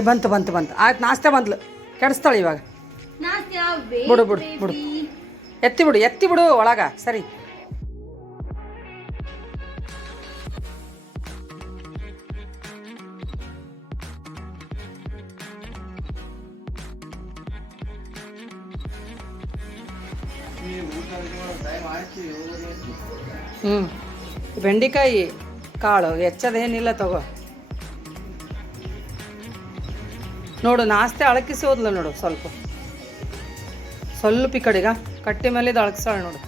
ಬಂತು ಬಂತು ಬಂತು. ಆಯ್ತು ನಾಷ್ಟ ಬಂದ್ಲು. ಕೆಡಿಸ್ತಾಳೆ ಇವಾಗ. ಬಿಡು, ಬಿಡು, ಬಿಡು. ಎತ್ತಿ ಬಿಡು ಎತ್ತಿ ಬಿಡು ಒಳಗ. ಸರಿ. ಹ್ಞೂ ಬೆಂಡೆಕಾಯಿ ಕಾಳು ಹೆಚ್ಚದೇನಿಲ್ಲ ತಗೋ. ನೋಡು ನಾಸ್ತೆ ಅಳಕಿಸಿ ಹೋದ್ಲು ನೋಡು ಸ್ವಲ್ಪ. ಸ್ವಲ್ಪ ಈ ಕಡೆಗ. ಕಟ್ಟಿ ಮೇಲೆ ಇದು ಅಳಕ್ಸಾಳ ನೋಡು.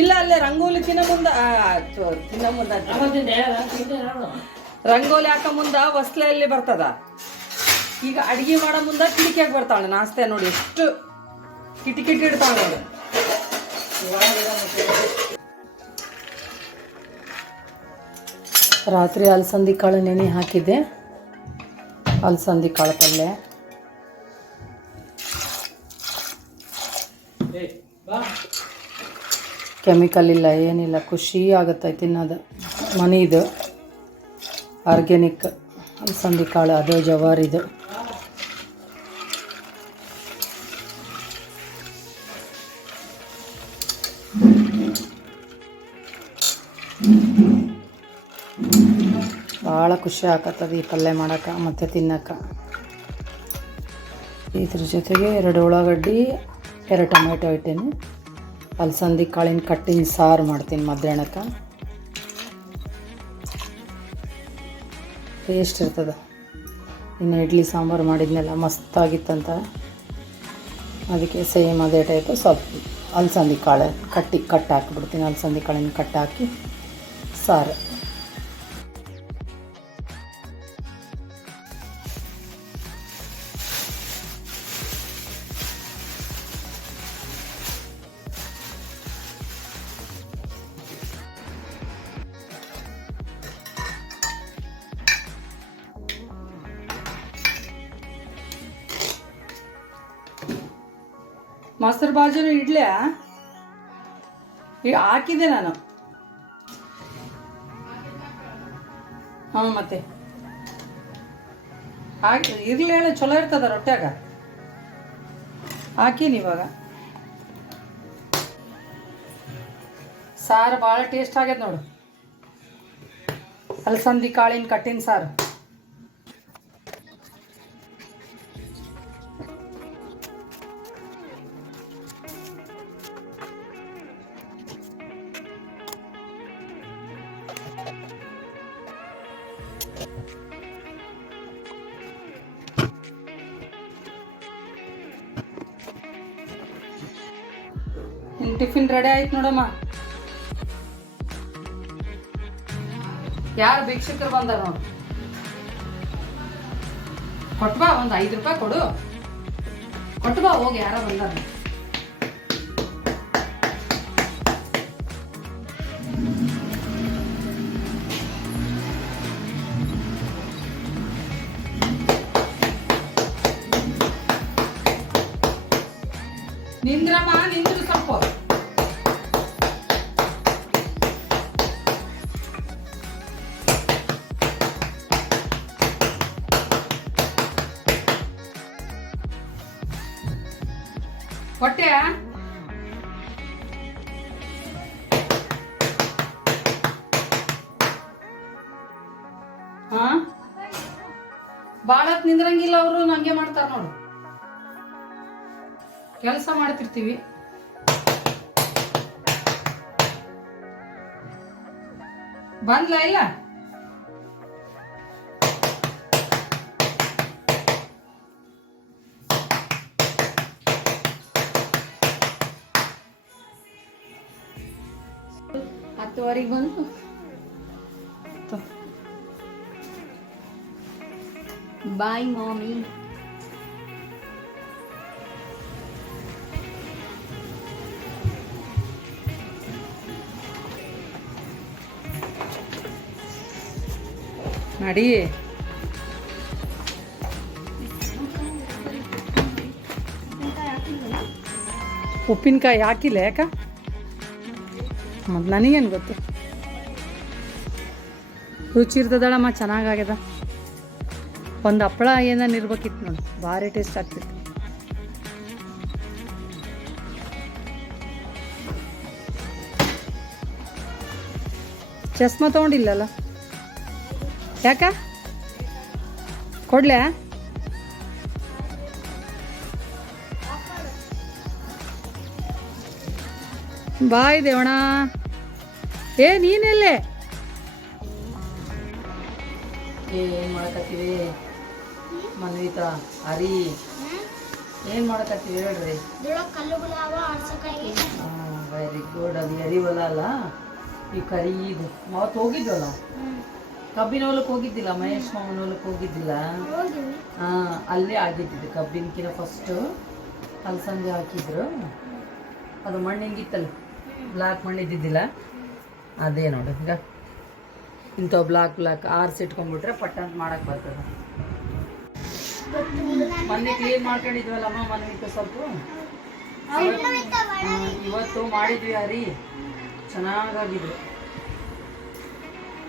ಇಲ್ಲ ಅಲ್ಲೇ ರಂಗೋಲಿ ತಿನ್ನ ಮುಂದ ತಿನ್ನ ಮುಂದ. ರಂಗೋಲಿ ಹಾಕ ಮುಂದ ಹೊಸ್ಲೆಯಲ್ಲಿ ಬರ್ತದ. ಈಗ ಅಡಿಗೆ ಮಾಡೋ ಮುಂದೆ ಕಿಟಕಿಯಾಗಿ ಬರ್ತಾಳೆ. ನಾಸ್ತೆ ನೋಡಿ, ಎಷ್ಟು ಕಿಟಕಿಟಿ ಇಡ್ತಾಳೆ ನೋಡಿ ರಾತ್ರಿ ಅಲಸಂದಿ ಕಾಳು ನೆನೆ ಹಾಕಿದ್ದೆ. ಅಲಸಂದಿ ಕಾಳು ಪಲ್ಯ ಕೆಮಿಕಲ್ ಇಲ್ಲ, ಏನಿಲ್ಲ, ಖುಷಿ ಆಗುತ್ತೆ ತಿನ್ನೋದು. ಮನಿದು ಆರ್ಗ್ಯಾನಿಕ್ ಅಲಸಂದಿ ಕಾಳು, ಅದು ಜವಾರಿದು. ಭಾಳ ಖುಷಿ ಆಕತ್ತದ ಈ ಪಲ್ಯ ಮಾಡಕ್ಕೆ ಮತ್ತು ತಿನ್ನಕ್ಕೆ ಇದ್ರ ಜೊತೆಗೆ ಎರಡು ಉಳ್ಳಾಗಡ್ಡಿ, ಎರಡು ಟೊಮೆಟೊ ಇಟ್ಟೀನಿ. ಅಲಸಂದಿ, ಕಾಳಿನ ಕಟ್ಟಿನ ಸಾರು ಮಾಡ್ತೀನಿ ಮಧ್ಯಾಹ್ನಕ್ಕೆ. ಟೇಸ್ಟ್ ಇರ್ತದೆ. ಇನ್ನು ಇಡ್ಲಿ, ಸಾಂಬಾರು ಮಾಡಿದ್ನೆಲ್ಲ, ಮಸ್ತಾಗಿತ್ತಂತ. ಅದಕ್ಕೆ ಸೇಮ್ ಅದೇ ಟೈಪು ಸ್ವಲ್ಪ ಅಲಸಂದಿ ಕಾಳು ಕಟ್ಟಿ ಕಟ್ಟಾಕ್ಬಿಡ್ತೀನಿ ಅಲಸಂದಿ ಕಾಳಿನ ಕಟ್ಟಾಕಿ ಸಾರು. ಮೊಸರು ಬಾಜುನು ಇಡ್ಲೆ. ಹಾಕಿದೆ ನಾನು. ಹಾಂ ಮತ್ತೆ. ಹಾಕಿ ಇರ್ಲಿ ಹೇಳ, ಚಲೋ ಇರ್ತದ ರೊಟ್ಯಾಗ. ಹಾಕೀನಿ ಇವಾಗ. ಸಾರು ಭಾಳ ಟೇಸ್ಟ್ ಆಗ್ಯದ ನೋಡು. ಅಲಸಂದಿ, ಕಾಳಿನ ಕಟ್ಟಿನ ಸಾರು. ನಿನ್ ಟಿಫಿನ್ ರೆಡಿ ಆಯ್ತು ನೋಡಮ್ಮ. ಯಾರು ಭಿಕ್ಷಕರು ಬಂದಾರ ನೋಡು. ಕೊಟ್ಬಾ, ಒಂದು ಐದು ರೂಪಾಯಿ ಕೊಡು. ಕೊಟ್ಬಾ, ಹೋಗಿ ಯಾರ ಬಂದಾರ. ನಿಂದ್ರಮ್ಮ ನಿಂದ್ರು ಸ್ವಲ್ಪ. ಹೊಟ್ಟೆ? ಹಾ ಹೊತ್ತು ನಿಂದ್ರಂಗಿಲ್ಲ ಅವರು ನಂಗೆ ಮಾಡ್ತಾರ ನೋಡು. ಕೆಲಸ ಮಾಡ್ತಿರ್ತೀವಿ. ಬಂದ್ಲ ಇಲ್ಲ? ಹತ್ತುವರೆಗೆ ಬಂದು. ಬಾಯ್ ಮಾಮಿ ಮಾಡಿ. ಉಪ್ಪಿನಕಾಯಿ ಹಾಕಿಲ್ಲ ಯಾಕ? ಮತ್ತು ನನಗೇನು ಗೊತ್ತು? ರುಚಿ ಇರ್ತದಳಮ್ಮ ಚೆನ್ನಾಗಾಗ್ಯದ. ಒಂದು ಹಪ್ಪಳ ಏನಾರು ಇರ್ಬೇಕಿತ್ತು ನೋಡಿ, ಭಾರಿ ಟೇಸ್ಟ್ ಆಗ್ತಿತ್ತು. ಚಸ್ಮಾ ತೊಗೊಂಡಿಲ್ಲಲ್ಲ? ಯಾಕ? ಕೊಡ್ಲ? ಬಾಯ್ ದೇವಣ ಏ ನೀನೆಲ್ಲೇ ಏನ್ ಮಾಡಕತ್ತೀವಿ ಮನ್ವಿತ ಹರಿ ಏನ್ ಮಾಡಕತ್ತೀವಿ ಹೇಳ್ರಿ? ವೆರಿ ಗುಡ್ ಅದು ಎರಿ ಹೊಲ ಅಲ್ಲ. ಈ ಕರೀದು ಅವತ್ತು ಹೋಗಿದ್ವಲ್ಲ ಕಬ್ಬಿನ ಹೊಲಕ್ಕೆ ಹೋಗಿದ್ದಿಲ್ಲ ಮಹೇಶ್ ಮಾವನ ಹೊಲಕ್ಕೆ ಹೋಗಿದ್ದಿಲ್ಲ. ಹಾ ಅಲ್ಲೇ ಆಗಿದ್ದಿದ್ದು ಕಬ್ಬಿನಕಿನ ಫಸ್ಟ್ ಅಲಸಂದೆ ಹಾಕಿದ್ರು. ಅದು ಮಣ್ಣು ಹೆಂಗಿತ್ತಲ್ಲ ಬ್ಲಾಕ್ ಮಣ್ಣು ಇದ್ದಿದ್ದಿಲ್ಲ. ಅದೇ ನೋಡು ಈಗ. ಇಂಥ ಬ್ಲಾಕ್ ಬ್ಲಾಕ್ ಆರ್ಸಿ ಇಟ್ಕೊಂಡ್ಬಿಟ್ರೆ ಪಟ್ಟ ಅಂತ ಮಾಡಕ್ ಬರ್ತದೆ. ಮೊನ್ನೆ ಕ್ಲೀನ್ ಮಾಡ್ಕೊಂಡಿದ್ವಲ್ಲಮ್ಮ ಇತ್ತು ಸ್ವಲ್ಪ? ಇವತ್ತು ಮಾಡಿದ್ವಿ ಹರಿ. ಚೆನ್ನಾಗಾಗಿದ್ರು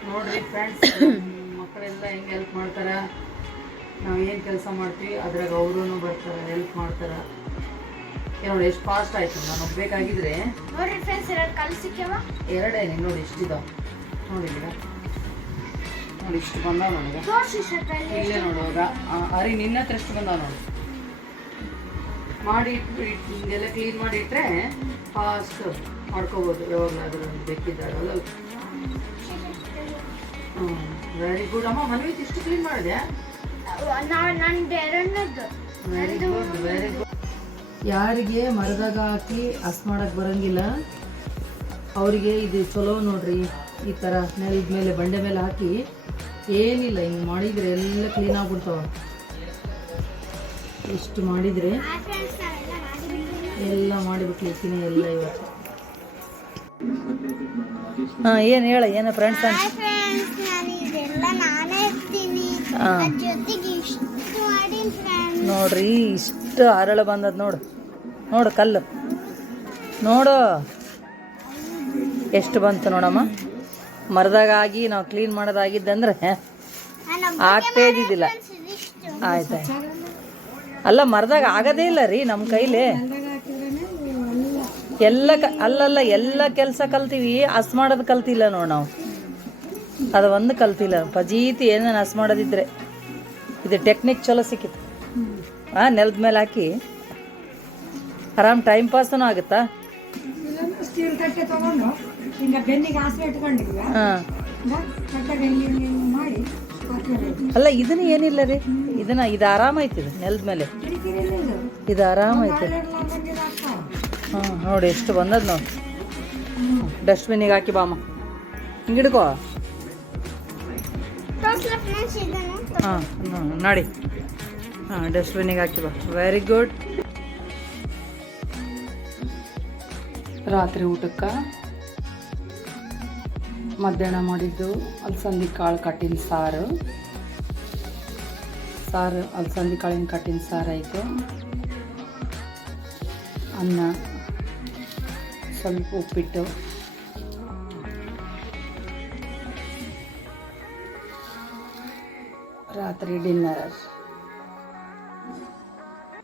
ನೋಡ್ರಿ ಫ್ರೆಂಡ್ಸ್ ಮಕ್ಕಳೆಲ್ಲ ಹೆಂಗೆ ಹೆಲ್ಪ್ ಮಾಡ್ತಾರೆ? ನಾವು ಏನು ಕೆಲಸ ಮಾಡ್ತೀವಿ ಅದ್ರಾಗ ಅವರು ಬರ್ತಾರೆ ಹೆಲ್ಪ್ ಮಾಡ್ತಾರೆ. ನೋಡಿ ಎಷ್ಟು ಫಾಸ್ಟ್ ಆಯ್ತು ನಾನು ಹೋಗ್ಬೇಕಾಗಿದ್ರೆ ನೋಡಿರಿ ಫ್ರೆಂಡ್ಸ್ ಎರಡು ಕಲ್ ಎರಡೇ ಎರಡೇನೆ ನೋಡಿ ಎಷ್ಟಿದ ನೋಡಿ ನೋಡಿ ಇಷ್ಟು ಬಂದಾವ ನೋಡಿದ ಇಲ್ಲಿ. ನೋಡುವಾಗ ಅರಿ ನಿನ್ನ ಹತ್ರ ಎಷ್ಟು ಬಂದಾವ ನೋಡಿ. ಮಾಡಿ ಹಿಂಗೆಲ್ಲ ಕ್ಲೀನ್ ಮಾಡಿ ಇಟ್ಟರೆ ಫಾಸ್ಟ್ ಮಾಡ್ಕೋಬೋದು ಯಾವಾಗಲಾದ್ರೂ ಬೇಕಿದ್ದಾಳಲ್ಲ ಹ್ಞೂ ವೆರಿ ಗುಡ್ ಅಮ್ಮ ಮನವಿ ಇಷ್ಟು ಕ್ಲೀನ್ ಮಾಡಿದೆ? ವೆರಿ ಗುಡ್ ವೆರಿ ಗುಡ್ ಯಾರಿಗೆ ಮರದಾಗ ಹಾಕಿ ಹಸ್ ಮಾಡಕ್ಕೆ ಬರಂಗಿಲ್ಲ ಅವರಿಗೆ ಇದು ಚಲೋ ನೋಡ್ರಿ ಈ ಥರ ನೆಲದ ಮೇಲೆ ಬಂಡೆ ಮೇಲೆ ಹಾಕಿ ಏನಿಲ್ಲ ಹಿಂಗೆ ಮಾಡಿದರೆ ಎಲ್ಲ ಕ್ಲೀನ್ ಆಗ್ಬಿಡ್ತಾವ. ಇಷ್ಟು ಮಾಡಿದರೆ ಎಲ್ಲ ಮಾಡಿಬಿಟ್ಲಿಕ್ಕಿನಿ ಎಲ್ಲ ಇವತ್ತು. ಹಾಂ ಏನು ಹೇಳ ಏನು ಫ್ರೆಂಡ್ಸ್ ಅಂತ? ಫ್ರೆಂಡ್ಸ್ ನಾನು ಇದೆಲ್ಲ ನಾನೇ ಇರ್ತೀನಿ. ಹಾಂ. ಜೊತೆಗೆ ಇಷ್ಟು ಮಾಡೀನಿ ಫ್ರೆಂಡ್ಸ್ ನೋಡ್ರಿ ಇಷ್ಟು ಹರಳು ಬಂದದ ನೋಡು. ನೋಡು ಕಲ್ಲು. ನೋಡು. ಎಷ್ಟು ಬಂತು ನೋಡಮ್ಮ? ಮರದಾಗ ಆಗಿ ನಾವು ಕ್ಲೀನ್ ಮಾಡೋದಾಗಿದ್ದಂದ್ರೆ ಆಗ್ತೇ ಇದ್ದಿದ್ದಿಲ್ಲ ಆಯ್ತಾಯ್ತು. ಅಲ್ಲ ಮರದಾಗ ಆಗದೇ ಇಲ್ಲ ರೀ ನಮ್ಮ ಕೈಲಿ. ಎಲ್ಲ ಕ ಅಲ್ಲಲ್ಲ ಎಲ್ಲ ಕೆಲಸ ಕಲ್ತೀವಿ. ಹಸ್ ಮಾಡೋದು ಕಲ್ತಿಲ್ಲ ನೋಡಿ ನಾವು. ಅದು ಒಂದು ಕಲ್ತಿಲ್ಲ. ಪಜೀತಿ ಏನೇನು ಹಸ್ ಮಾಡೋದಿದ್ರೆ. ಇದು ಟೆಕ್ನಿಕ್ ಚಲೋ ಸಿಕ್ಕಿತ್ತು ಹಾಂ ನೆಲದ ಮೇಲೆ ಹಾಕಿ. ಆರಾಮ್ ಟೈಮ್ ಪಾಸೂ ಆಗುತ್ತಾ? ಅಲ್ಲ ಇದನ್ನ ಏನಿಲ್ಲ ರೀ. ಇದನ್ನ ಇದು ಆರಾಮ ಐತಿ ನೆಲದ ಮೇಲೆ. ಇದು? ಆರಾಮ ಐತಿ ಹಾಂ ನೋಡಿ, ಎಷ್ಟು ಬಂದದ ನೋಡಿ. ಡಸ್ಟ್ಬಿನ್ನಿಗೆ ಹಾಕಿ ಬಾಮ ಹಿಂಗೆ ಹಿಡ್ಕೋ. ತೋರ್ಸ್ಲಾ ಫ್ರೆಂಡ್ಸ್ ಇದನ್ನು ಹಾಂ ನೋಡಿ. ಹಾಂ ಡಸ್ಟ್ಬಿನ್ನಿಗೆ ಹಾಕಿ ಬಾ. ವೆರಿ ಗುಡ್ ರಾತ್ರಿ ಊಟಕ್ಕೆ ಮಧ್ಯಾಹ್ನ ಮಾಡಿದ್ದು ಅಲಸಂದಿ ಕಾಳು ಕಟ್ಟಿನ ಸಾರು. ಸಾರು, ಅಲಸಂದಿ ಕಾಳಿನ ಕಟ್ಟಿನ ಸಾರು ಆಯಿತು. ಅನ್ನ. ಸ್ವಲ್ಪ ಉಪ್ಪಿಟ್ಟು ರಾತ್ರಿ ಡಿನ್ನರ್.